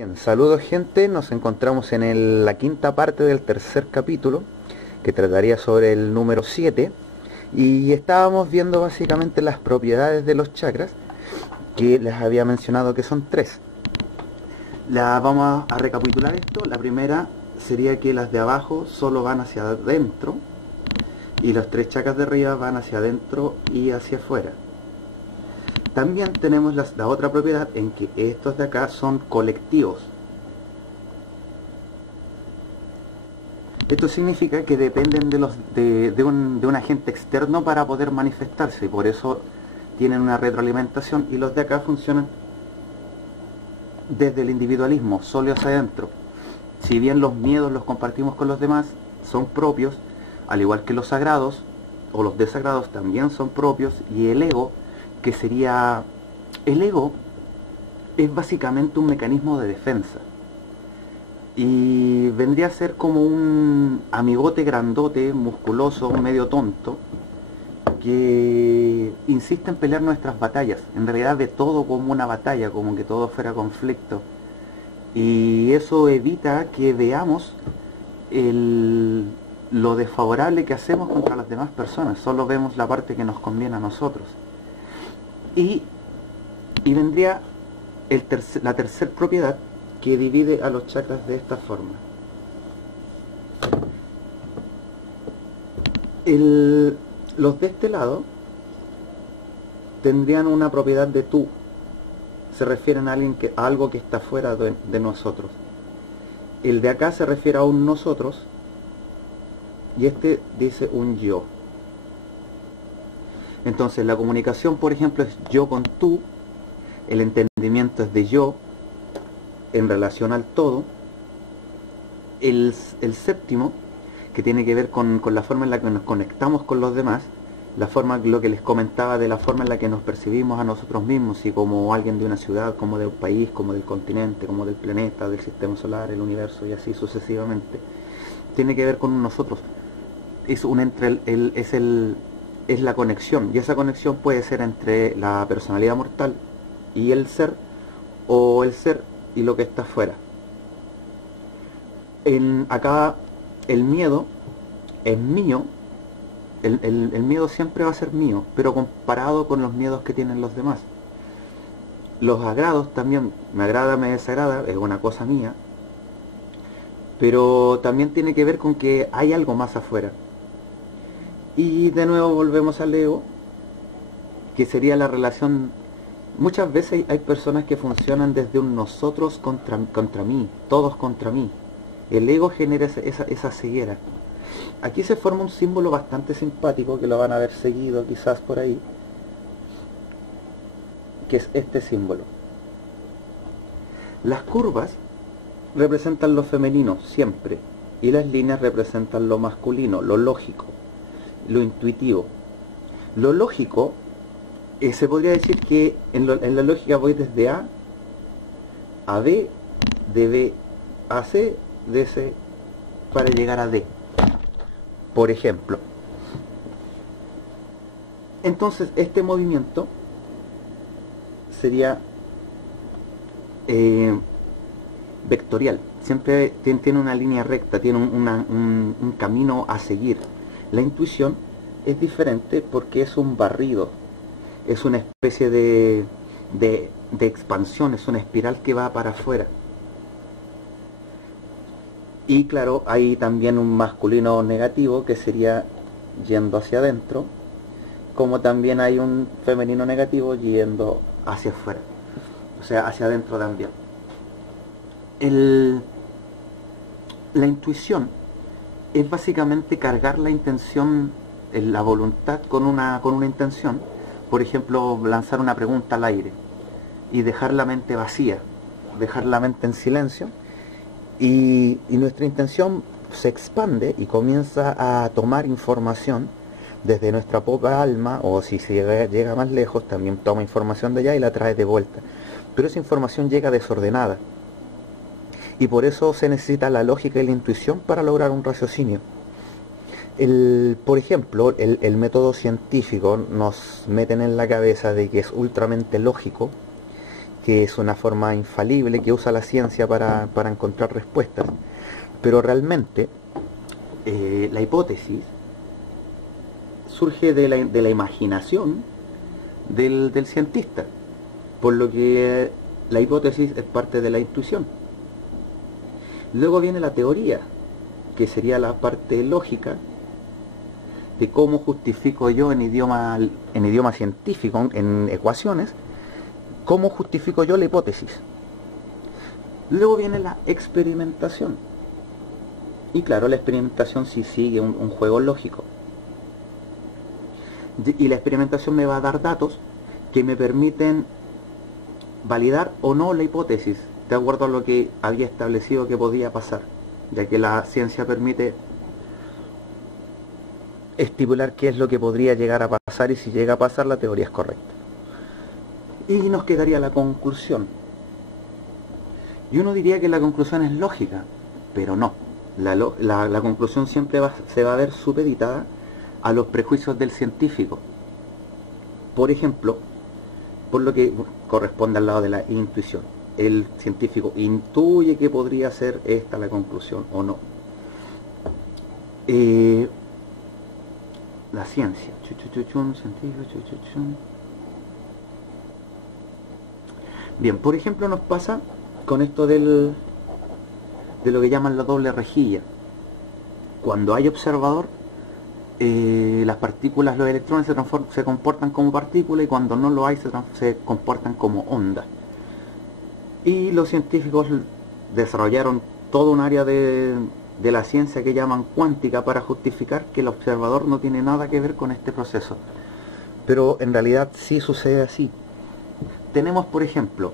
Bien, saludos gente, nos encontramos en la quinta parte del tercer capítulo que trataría sobre el número 7 y estábamos viendo básicamente las propiedades de los chakras que les había mencionado que son tres. Vamos a recapitular esto. La primera sería que las de abajo solo van hacia adentro y los tres chakras de arriba van hacia adentro y hacia afuera. También tenemos la otra propiedad en que estos de acá son colectivos. Esto significa que dependen de un agente externo para poder manifestarse y por eso tienen una retroalimentación, y los de acá funcionan desde el individualismo, solo hacia adentro. Si bien los miedos los compartimos con los demás, son propios, al igual que los sagrados o los desagrados también son propios, y el ego, que sería... El ego es básicamente un mecanismo de defensa y vendría a ser como un amigote grandote, musculoso, medio tonto, que insiste en pelear nuestras batallas. En realidad ve todo como una batalla, como que todo fuera conflicto, y eso evita que veamos lo desfavorable que hacemos contra las demás personas. Solo vemos la parte que nos conviene a nosotros. Y vendría la tercera propiedad, que divide a los chakras de esta forma. Los de este lado tendrían una propiedad de tú, se refieren a algo que está fuera de nosotros. El de acá se refiere a un nosotros y este dice un yo. Entonces la comunicación, por ejemplo, es yo con tú, el entendimiento es de yo en relación al todo. El séptimo, que tiene que ver con la forma en la que nos conectamos con los demás, lo que les comentaba de la forma en la que nos percibimos a nosotros mismos, y como alguien de una ciudad, como de un país, como del continente, como del planeta, del sistema solar, el universo y así sucesivamente, tiene que ver con nosotros. Es la conexión, y esa conexión puede ser entre la personalidad mortal y el ser, o el ser y lo que está afuera. Acá el miedo es mío, el miedo siempre va a ser mío, pero comparado con los miedos que tienen los demás. Los agrados también, me agrada, me desagrada, es una cosa mía, pero también tiene que ver con que hay algo más afuera. Y de nuevo volvemos al ego, que sería la relación. Muchas veces hay personas que funcionan desde un nosotros contra mí, todos contra mí. El ego genera esa ceguera. Aquí se forma un símbolo bastante simpático, que lo van a ver seguido quizás por ahí, que es este símbolo. Las curvas representan lo femenino siempre, y las líneas representan lo masculino, lo lógico, lo intuitivo. Lo lógico, se podría decir que en la lógica voy desde a B, de B a C, de C para llegar a D, por ejemplo. Entonces este movimiento sería vectorial, siempre tiene una línea recta, tiene un camino a seguir. La intuición es diferente porque es un barrido, es una especie de expansión, es una espiral que va para afuera. Y claro, hay también un masculino negativo, que sería yendo hacia adentro, como también hay un femenino negativo yendo hacia afuera, o sea, hacia adentro también. La intuición es básicamente cargar la intención, la voluntad con una intención. Por ejemplo, lanzar una pregunta al aire y dejar la mente vacía, dejar la mente en silencio, y nuestra intención se expande y comienza a tomar información desde nuestra propia alma, o si se llega más lejos también toma información de allá y la trae de vuelta, pero esa información llega desordenada, y por eso se necesita la lógica y la intuición para lograr un raciocinio. Por ejemplo, el método científico nos meten en la cabeza de que es ultramente lógico que es una forma infalible que usa la ciencia para encontrar respuestas, pero realmente la hipótesis surge de la imaginación del cientista, por lo que la hipótesis es parte de la intuición. Luego viene la teoría, que sería la parte lógica de cómo justifico yo en idioma científico, en ecuaciones, cómo justifico yo la hipótesis. Luego viene la experimentación. Y claro, la experimentación sí sigue un juego lógico. Y la experimentación me va a dar datos que me permiten validar o no la hipótesis, de acuerdo a lo que había establecido que podía pasar, ya que la ciencia permite estipular qué es lo que podría llegar a pasar, y si llega a pasar la teoría es correcta. Y nos quedaría la conclusión. Y uno diría que la conclusión es lógica, pero no. La conclusión siempre se va a ver supeditada a los prejuicios del científico. Por ejemplo, por lo que corresponde al lado de la intuición. El científico intuye que podría ser esta la conclusión o no. La ciencia. Bien, por ejemplo nos pasa con esto de lo que llaman la doble rejilla. Cuando hay observador, las partículas, los electrones se comportan como partículas, y cuando no lo hay se comportan como ondas. Y los científicos desarrollaron todo un área de la ciencia que llaman cuántica para justificar que el observador no tiene nada que ver con este proceso. Pero en realidad sí sucede así. Tenemos, por ejemplo,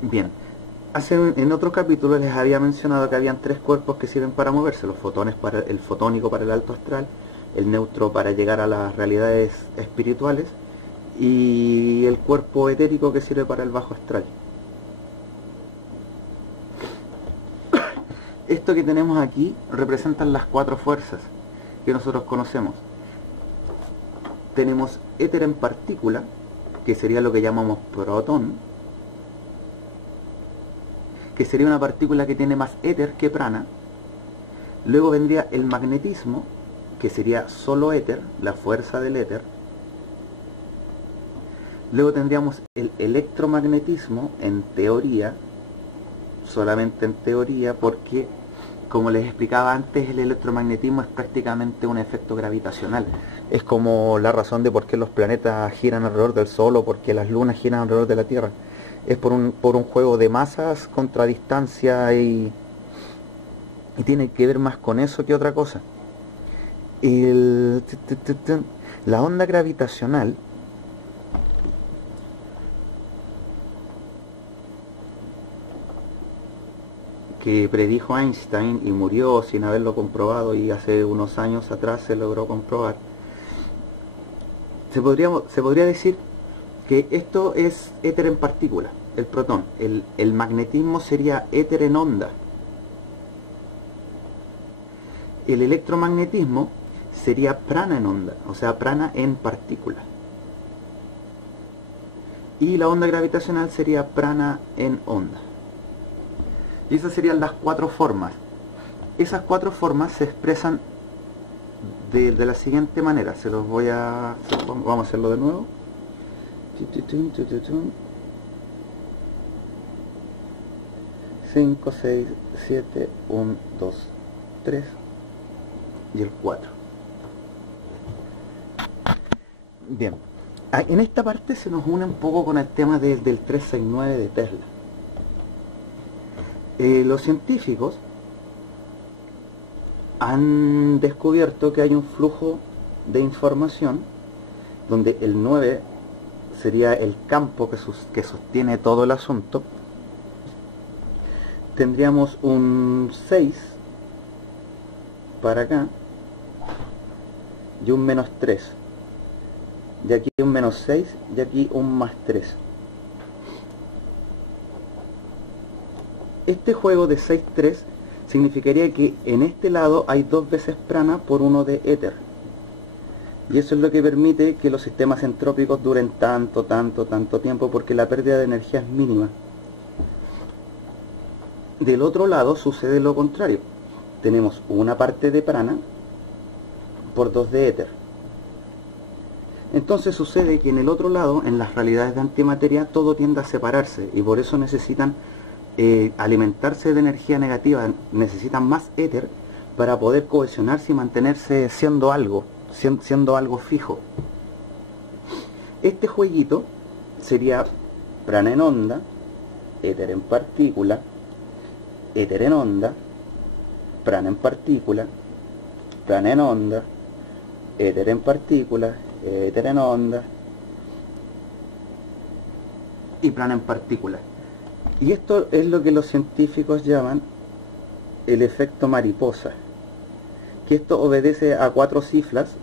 bien, en otro capítulo les había mencionado que habían tres cuerpos que sirven para moverse: los fotones, el fotónico para el alto astral, el neutro para llegar a las realidades espirituales, y el cuerpo etérico que sirve para el bajo astral. Esto que tenemos aquí representan las cuatro fuerzas que nosotros conocemos. Tenemos éter en partícula, que sería lo que llamamos protón, que sería una partícula que tiene más éter que prana. Luego vendría el magnetismo, que sería solo éter, la fuerza del éter. Luego tendríamos el electromagnetismo, en teoría, solamente en teoría, porque como les explicaba antes, el electromagnetismo es prácticamente un efecto gravitacional. Es como la razón de por qué los planetas giran alrededor del Sol o por qué las lunas giran alrededor de la Tierra. Es por un juego de masas contra distancia, y tiene que ver más con eso que otra cosa. La onda gravitacional que predijo Einstein y murió sin haberlo comprobado, y hace unos años atrás se logró comprobar, se podría decir que esto es éter en partícula, el protón. El magnetismo sería éter en onda. El electromagnetismo sería prana en onda, o sea, prana en partícula. Y la onda gravitacional sería prana en onda. Y esas serían las cuatro formas. Esas cuatro formas se expresan de la siguiente manera. Vamos a hacerlo de nuevo. 5, 6, 7, 1, 2, 3 y el 4. Bien, en esta parte se nos une un poco con el tema del 369 de Tesla. Los científicos han descubierto que hay un flujo de información donde el 9 sería el campo que sostiene todo el asunto. Tendríamos un 6 para acá y un menos 3, y aquí un menos 6 y aquí un más 3. Este juego de 6-3 significaría que en este lado hay 2 veces prana por 1 de éter. Y eso es lo que permite que los sistemas entrópicos duren tanto tiempo, porque la pérdida de energía es mínima. Del otro lado sucede lo contrario. Tenemos una parte de prana por 2 de éter. Entonces sucede que en el otro lado, en las realidades de antimateria, todo tiende a separarse, y por eso necesitan alimentarse de energía negativa, necesitan más éter para poder cohesionarse y mantenerse siendo algo fijo. Este jueguito sería prana en onda, éter en partícula, éter en onda, prana en partícula, prana en onda, éter en partícula, éter en onda y prana en partícula. Y esto es lo que los científicos llaman el efecto mariposa, que esto obedece a cuatro cifras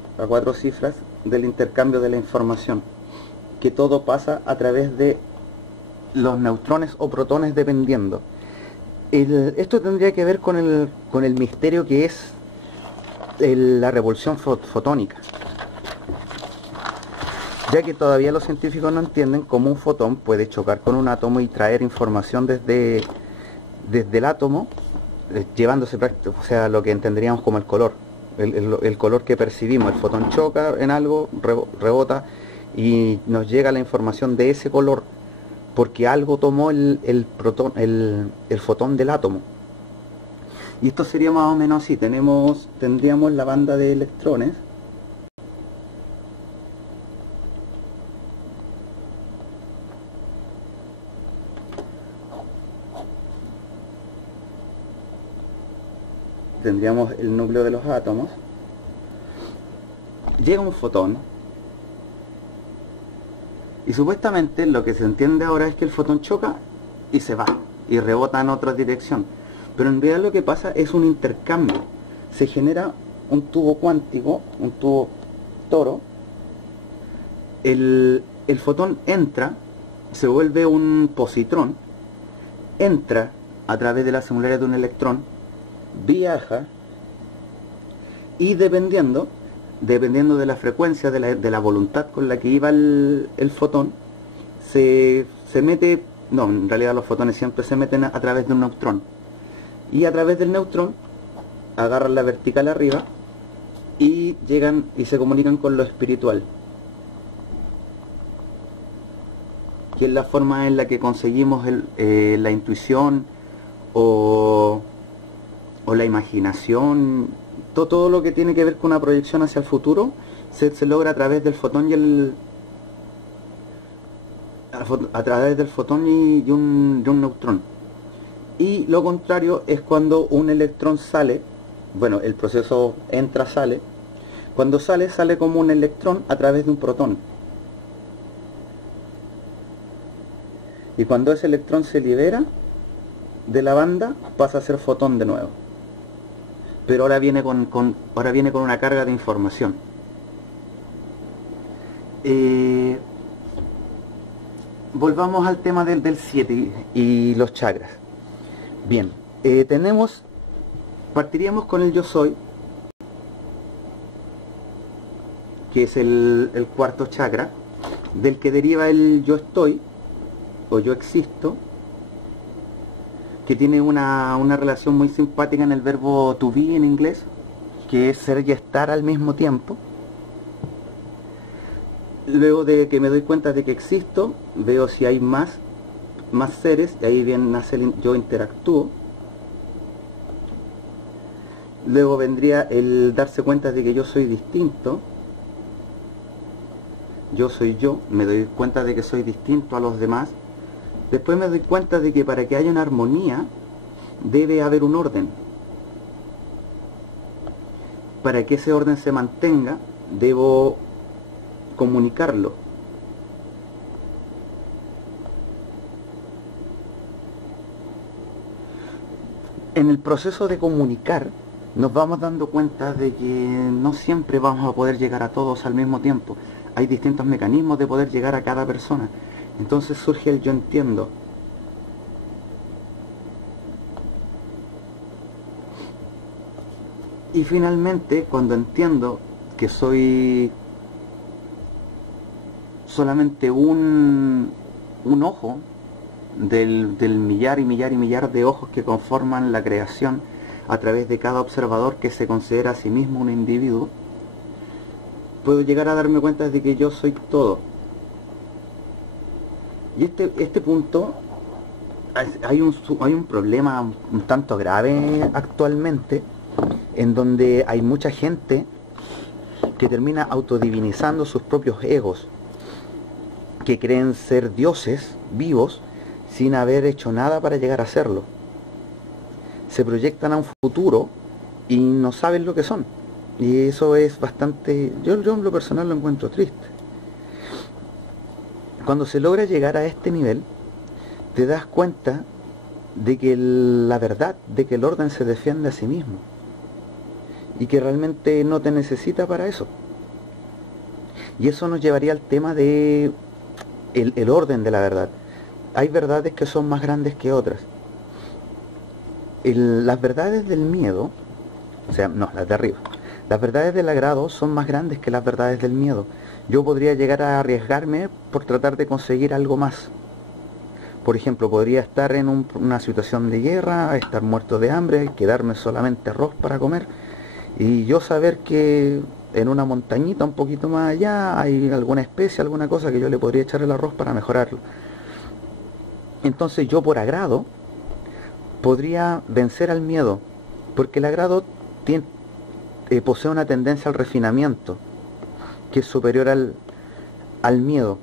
del intercambio de la información, que todo pasa a través de los neutrones o protones dependiendo. Esto tendría que ver con el misterio que es la revolución fotónica, ya que todavía los científicos no entienden cómo un fotón puede chocar con un átomo y traer información desde el átomo, llevándose, o sea, lo que entenderíamos como el color, el color que percibimos. El fotón choca en algo, rebota y nos llega la información de ese color, porque algo tomó el fotón del átomo. Y esto sería más o menos así. Tendríamos la banda de electrones, tendríamos el núcleo de los átomos, llega un fotón, y supuestamente lo que se entiende ahora es que el fotón choca y se va, y rebota en otra dirección. Pero en realidad lo que pasa es un intercambio. Se genera un tubo cuántico, un tubo toro. El fotón entra, se vuelve un positrón, entra a través de la singularidad de un electrón, viaja, y dependiendo de la frecuencia, de la voluntad con la que iba el fotón, se mete, no, en realidad los fotones siempre se meten a través de un neutrón, y a través del neutrón agarran la vertical arriba y llegan y se comunican con lo espiritual, que es la forma en la que conseguimos la intuición o la imaginación. Todo lo que tiene que ver con una proyección hacia el futuro se logra a través del fotón y un neutrón. Y lo contrario es cuando un electrón sale, bueno, el proceso entra-sale. Cuando sale como un electrón a través de un protón. Y cuando ese electrón se libera de la banda, pasa a ser fotón de nuevo. Pero ahora viene con una carga de información. Volvamos al tema del 7 y los chakras. Bien, partiríamos con el yo soy, que es el cuarto chakra, del que deriva el yo estoy o yo existo, que tiene una relación muy simpática en el verbo to be en inglés, que es ser y estar al mismo tiempo. Luego de que me doy cuenta de que existo, veo si hay más seres, y ahí bien nace yo interactúo. Luego vendría el darse cuenta de que yo soy distinto. Yo soy yo, me doy cuenta de que soy distinto a los demás. Después me doy cuenta de que para que haya una armonía debe haber un orden. Para que ese orden se mantenga, debo comunicarlo. En el proceso de comunicar, nos vamos dando cuenta de que no siempre vamos a poder llegar a todos al mismo tiempo. Hay distintos mecanismos de poder llegar a cada persona. Entonces surge el yo entiendo. Y finalmente, cuando entiendo que soy solamente un ojo del millar y millar y millar de ojos que conforman la creación a través de cada observador que se considera a sí mismo un individuo, puedo llegar a darme cuenta de que yo soy todo. Y este punto, hay un problema un tanto grave actualmente, en donde hay mucha gente que termina autodivinizando sus propios egos, que creen ser dioses vivos sin haber hecho nada para llegar a serlo. Se proyectan a un futuro y no saben lo que son. Y eso es bastante, yo en lo personal lo encuentro triste. Cuando se logra llegar a este nivel, te das cuenta de que la verdad, de que el orden se defiende a sí mismo y que realmente no te necesita para eso. Y eso nos llevaría al tema de el orden de la verdad. Hay verdades que son más grandes que otras. Las verdades del miedo, o sea, no, las de arriba, las verdades del agrado son más grandes que las verdades del miedo. Yo podría llegar a arriesgarme por tratar de conseguir algo más. Por ejemplo, podría estar en una situación de guerra, estar muerto de hambre, quedarme solamente arroz para comer, y yo saber que en una montañita un poquito más allá hay alguna especie, alguna cosa que yo le podría echar el arroz para mejorarlo. Entonces yo por agrado podría vencer al miedo, porque el agrado posee una tendencia al refinamiento que es superior al miedo.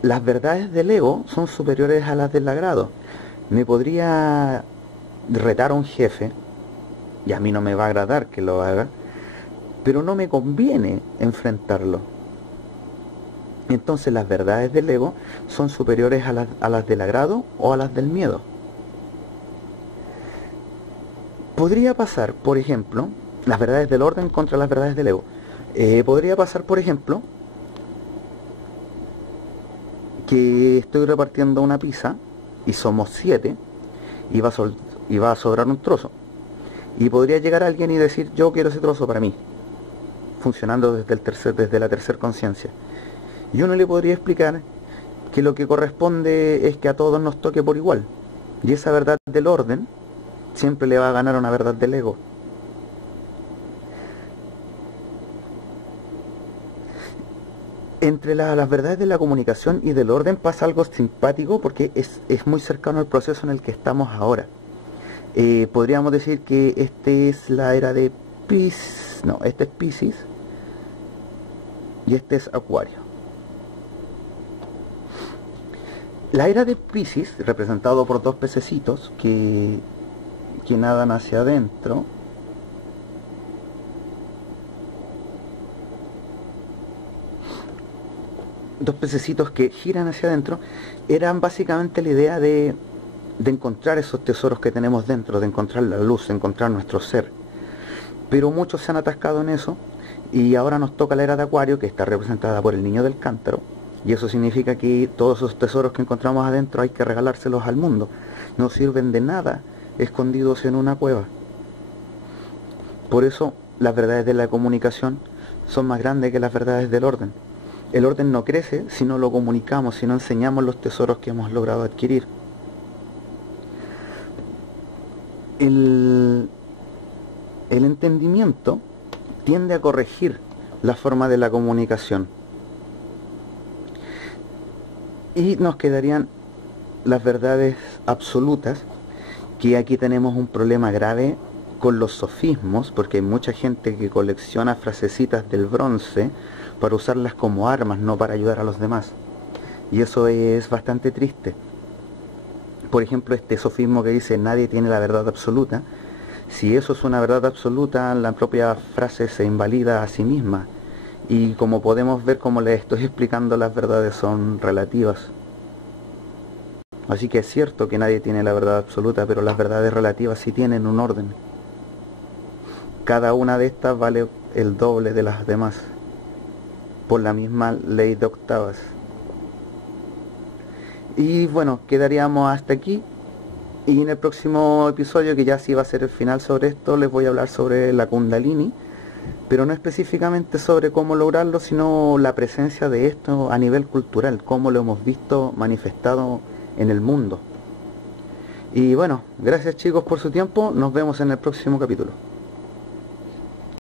Las verdades del ego son superiores a las del agrado. Me podría retar a un jefe, y a mí no me va a agradar que lo haga, pero no me conviene enfrentarlo. Entonces las verdades del ego son superiores a las del agrado o a las del miedo. Podría pasar, por ejemplo, las verdades del orden contra las verdades del ego. Podría pasar, por ejemplo, que estoy repartiendo una pizza y somos 7 y va a sobrar un trozo. Y podría llegar alguien y decir, yo quiero ese trozo para mí, funcionando desde la tercer conciencia. Y uno le podría explicar que lo que corresponde es que a todos nos toque por igual. Y esa verdad del orden siempre le va a ganar una verdad del ego. Entre las verdades de la comunicación y del orden pasa algo simpático porque es muy cercano al proceso en el que estamos ahora. Podríamos decir que este es la era de Piscis, no, este es Piscis y este es Acuario. La era de Piscis, representado por dos pececitos que nadan hacia adentro, dos pececitos que giran hacia adentro, eran básicamente la idea de encontrar esos tesoros que tenemos dentro, de encontrar la luz, de encontrar nuestro ser. Pero muchos se han atascado en eso y ahora nos toca la era de Acuario, que está representada por el niño del cántaro, y eso significa que todos esos tesoros que encontramos adentro hay que regalárselos al mundo. No sirven de nada escondidos en una cueva. Por eso las verdades de la comunicación son más grandes que las verdades del orden. El orden no crece si no lo comunicamos, si no enseñamos los tesoros que hemos logrado adquirir. El entendimiento tiende a corregir la forma de la comunicación. Y nos quedarían las verdades absolutas, que aquí tenemos un problema grave con los sofismos, porque hay mucha gente que colecciona frasecitas del bronce para usarlas como armas, no para ayudar a los demás. Y eso es bastante triste. Por ejemplo, este sofismo que dice nadie tiene la verdad absoluta. Si eso es una verdad absoluta, la propia frase se invalida a sí misma. Y como podemos ver, como les estoy explicando, las verdades son relativas. Así que es cierto que nadie tiene la verdad absoluta, pero las verdades relativas sí tienen un orden. Cada una de estas vale el doble de las demás, por la misma ley de octavas. Y bueno, quedaríamos hasta aquí. Y en el próximo episodio, que ya sí va a ser el final sobre esto, les voy a hablar sobre la Kundalini, pero no específicamente sobre cómo lograrlo, sino la presencia de esto a nivel cultural, cómo lo hemos visto manifestado en el mundo. Y bueno, gracias chicos por su tiempo, nos vemos en el próximo capítulo.